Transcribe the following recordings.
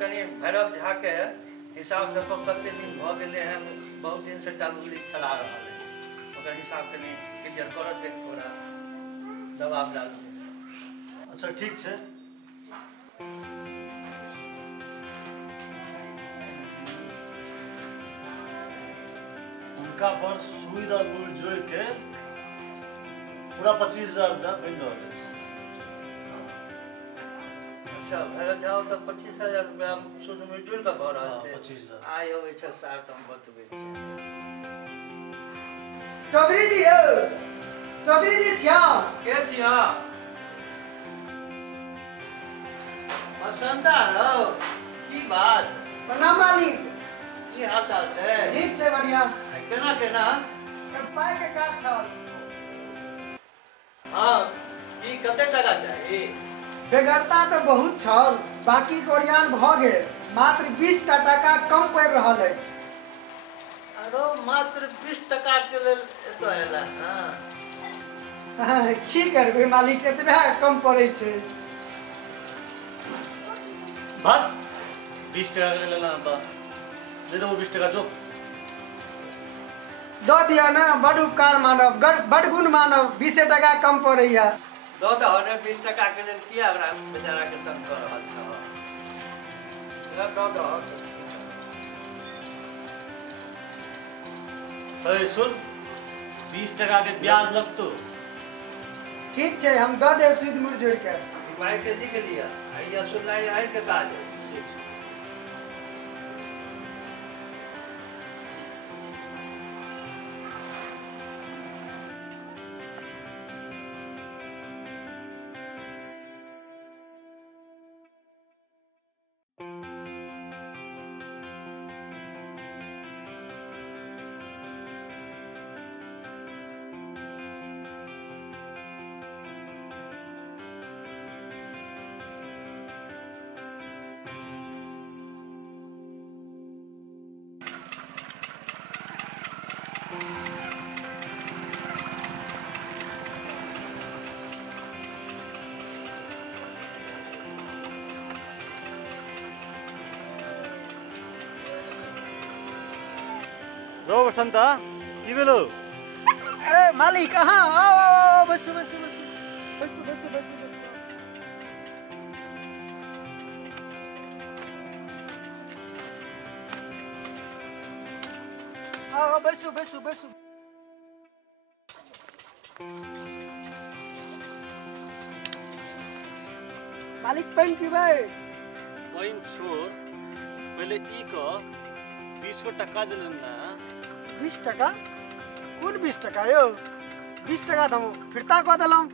कनी भैरव झा के हिसाब देखो कते दिन भ गेले हैं, बहुत दिन से टालुली खेला रहा है, ओकर हिसाब कनी क्लियर करत देख पूरा दबाव डाल। अच्छा ठीक है। उनका पर सुई दा मूल जोड़ के पूरा 25,000 रुपया बन रहा है। अच्छा भैरव झा तो 25,000 रुपया शुद्ध में जोड़ का भर रहा है। 25,000 आय होवे छ सार तो हम बतबे छ। चौधरी जी हो, चौधरी जी छिया के छिया बसंता हो की बात। प्रणाम मालिक। की हाल चाल है? ठीक है बढ़िया। केना केना पाई के काज छल। हां की कते टका चाहिए? बेगरता तो बहुत छल, बाकी कोरियान भ गेल, मात्र 20 टका कम पड़ रहल है। अरे मात्र 20 टका के लेल एतो हैला। हां की करबे मालिक, इतना कम पड़े छे। बात 20 टका के लेला बा, दे दो 20 टका जो दो दिया ना, बड़ उपकार मानव, बड़ गुण मानव, 20 टका कम पड़ैया। दो तो होने 20 टका के लेल किया हमरा बेचारा के तंग कर रहल छ। दो अरे सुन, 20 टका के ब्याज लगतो। ठीक है, हम दो देव सूद मुड़ जोड़ के। भाई के लिख लिया, आइया सुनाई है के काज है। रो बसंता की बेलो? अरे मालिक कहाँ? आओ आओ आओ, बसो बसो बसो बसो बसो बसो बसो। आओ बसो बसो बसो। मालिक पानी पीबे? पानी छोड़, पहले ई को 20 को टका जलन ना। 20 टका? कौन 20 टका यो? 20 टका तो फिरता कह दिलौं।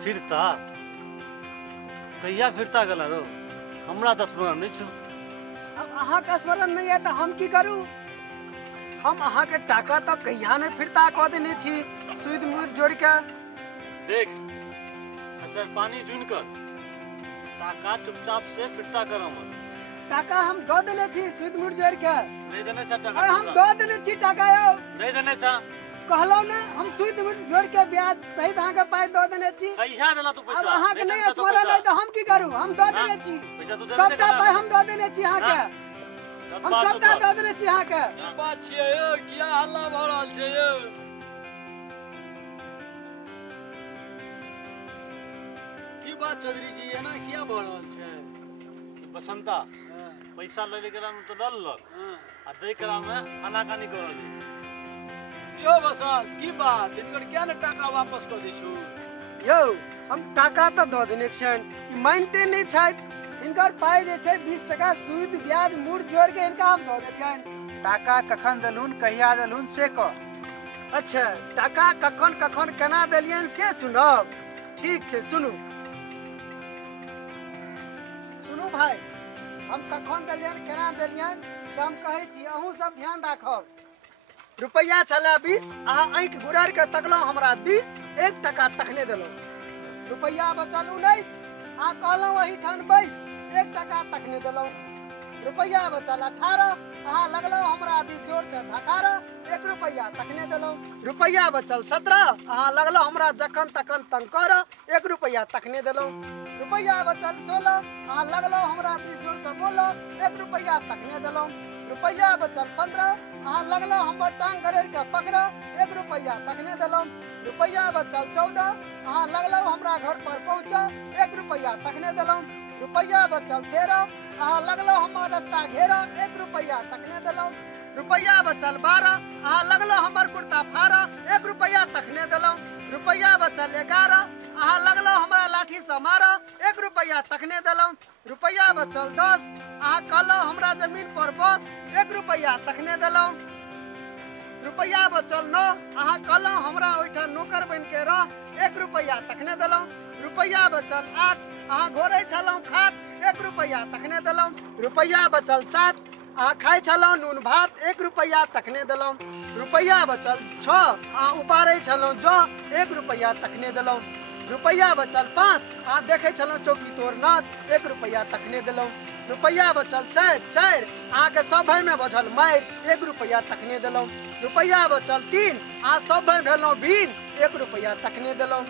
फिरता? कहिया फिरता गला रो? हमरा 10 स्मरण नहीं छु। अब अहाँ का स्मरण नहीं है तो हम की करू? हम अहाँ के टाका तो कहिया ने फिरता कह देने छी, सूद मूर जोड़ के। देख, खचर पानी जून कर, टाका चुपचाप से फिरता करो मत। टाका हम दो देने छी सूद मूर जोड़ के। नहीं देने चा टाका। अरे हम दो देने छी टाका यो। नहीं देने चा। कहलो ना हम सूद मूर जोड़ के ब्याज सहित अहाँ के पाई दो देने छी। कहिया देला तू पैसा? अब अहाँ के नहीं स्मरण है तो हम की करू? हम दो देने छी। पैसा तू दे दे। सबटा पाई हम दो देने छी अहाँ के। हम सबटा दो देने छी अहाँ के। बात छियै यौ, किया हल्ला भ रहल छै यौ? की बात चौधरी जी, एना किया भ रहल छै? बसंता पैसा ले लेकर हम तो डल लग आ दे करा में अनाकानी करल। यो बसंत की बात, इनकर क्या न टाका वापस कर दै छु? यो हम टाका तो दो देने छियन, मानते नहीं छथि। इनकर पाई जे छै 20 टका सूद ब्याज मूर जोड़ के इनका हम दो देलियन। टाका कखन देलुन, कहिया देलुन से कह। अच्छा टाका कखन कखन केना देलियन से सुनब। ठीक छै सुनू सुनू भाई, हम कखन देलियन केना देलियन से हम कहै छी, अहूँ सब ध्यान राखब। रुपैया छला 20, अहाँ आँखि गुड़ार के तकलहुँ हमरा 20, 1 टका तखने देलहुँ। रुपैया बचल 19, अहाँ कहलहुँ वही ठान 22, 1 टका तखने देलहुँ। रुपया बचल 18 अहाँ लगलो हमरा दिस जोर से धकार 1 रुपया तखने देलौ रुपया बचल 17 अहाँ लगलो हमरा जखन तखन तंग कर 1 रुपया तखने देलौ रुपया बचल 16 अहाँ लगलो हमरा दिस जोर से बोलो 1 रुपया तखने देलौ रुपया बचल 15 अहाँ लगलो हमर टांग गरेर के पकड़ 1 रुपया तखने देलौ रुपया बचल 14 अहाँ लगलो हमरा घर पर पहुँच 1 रुपया तखने देलौ रुपया बचल 13 अहाँ लगलो हमर रास्ता घेर 1 रुपया तखने देलौ रुपया बचल 12 अहाँ लगलो हमर कुर्ता फाड़ 1 रुपया तखने देलौ रुपया बचल 11 अहाँ लगलो हमरा लाठी से मार 1 रुपया तखने देलौ रुपया बचल 10 अहाँ कहलो हमरा जमीन पर बस 1 रुपया तखने देलौ रुपया बचल 9 अहाँ कहलो हमरा ओइठा नौकर बन के रह 1 रुपया तखने देलौ रुपया बचल 8 अहाँ घोड़े छलौ खाट 1 रुपया तखने देलौ रुपया बचल 7 अहाँ खाइ छलौ नून भात 1 रुपया तखने देलौ रुपया बचल 6 अहाँ उपारै छलौ जौ 1 रुपया तखने देलौ रुपया बचल 5 अहाँ देखै छलौ चौकी तोर नाच 1 रुपया तखने देलौ रुपया बचल 4 अहाँ के सब भाई में बचल मार 1 रुपया तखने देलौ रुपया बचल 3 अहाँ सब भाई भेलौ बीन 1 रुपया तखने देलौ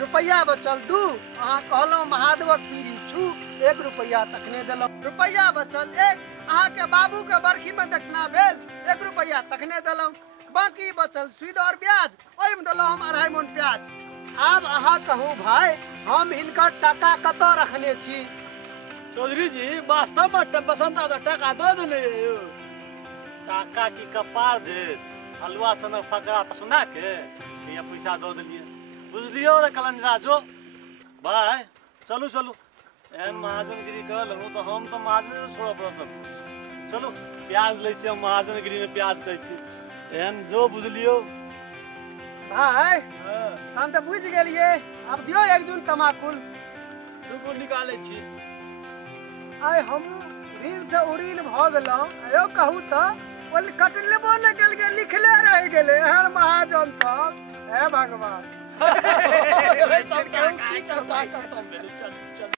रुपया बचल 2 अहाँ कहलौ महादेवक पीरी छू 1 रुपया तखने देलौ रुपया बचल 1 अहाँ के बाबू के बरखी में दक्षिणा भेल 1 रुपया तखने देलौ बाकी बचल सूद और ब्याज ओइ में देलौ हम 2.5 मन प्याज अब अहाँ कहू भाई हम हिनकर टाका कतौ रखने छी चौधरी जी वास्तव में बसंत आदा टाका दो देने यो टाका की कपार दे हलवा सनक फकरा सुना के ये पैसा दो दिलिए बुझलियो रे कलंजा जो भाई चलू चलू एहन महाजनगिरी कर लहू तो हम तो महाजन छोड़ पड़त चलो प्याज ले छी महाजनगिरी में प्याज कहै छी एहन जो बुझलियो भाई हम तो बुझ गेलिए अब दियो 1 जून तमाकुल रुको निकाले छी आइ हम ऋण से उड़ीन भ गेलौ आयो कहू त बोल कट लेबो न गेल के लिखले रह गेले एहन महाजन सब हे भगवान सब की करता मेरे चल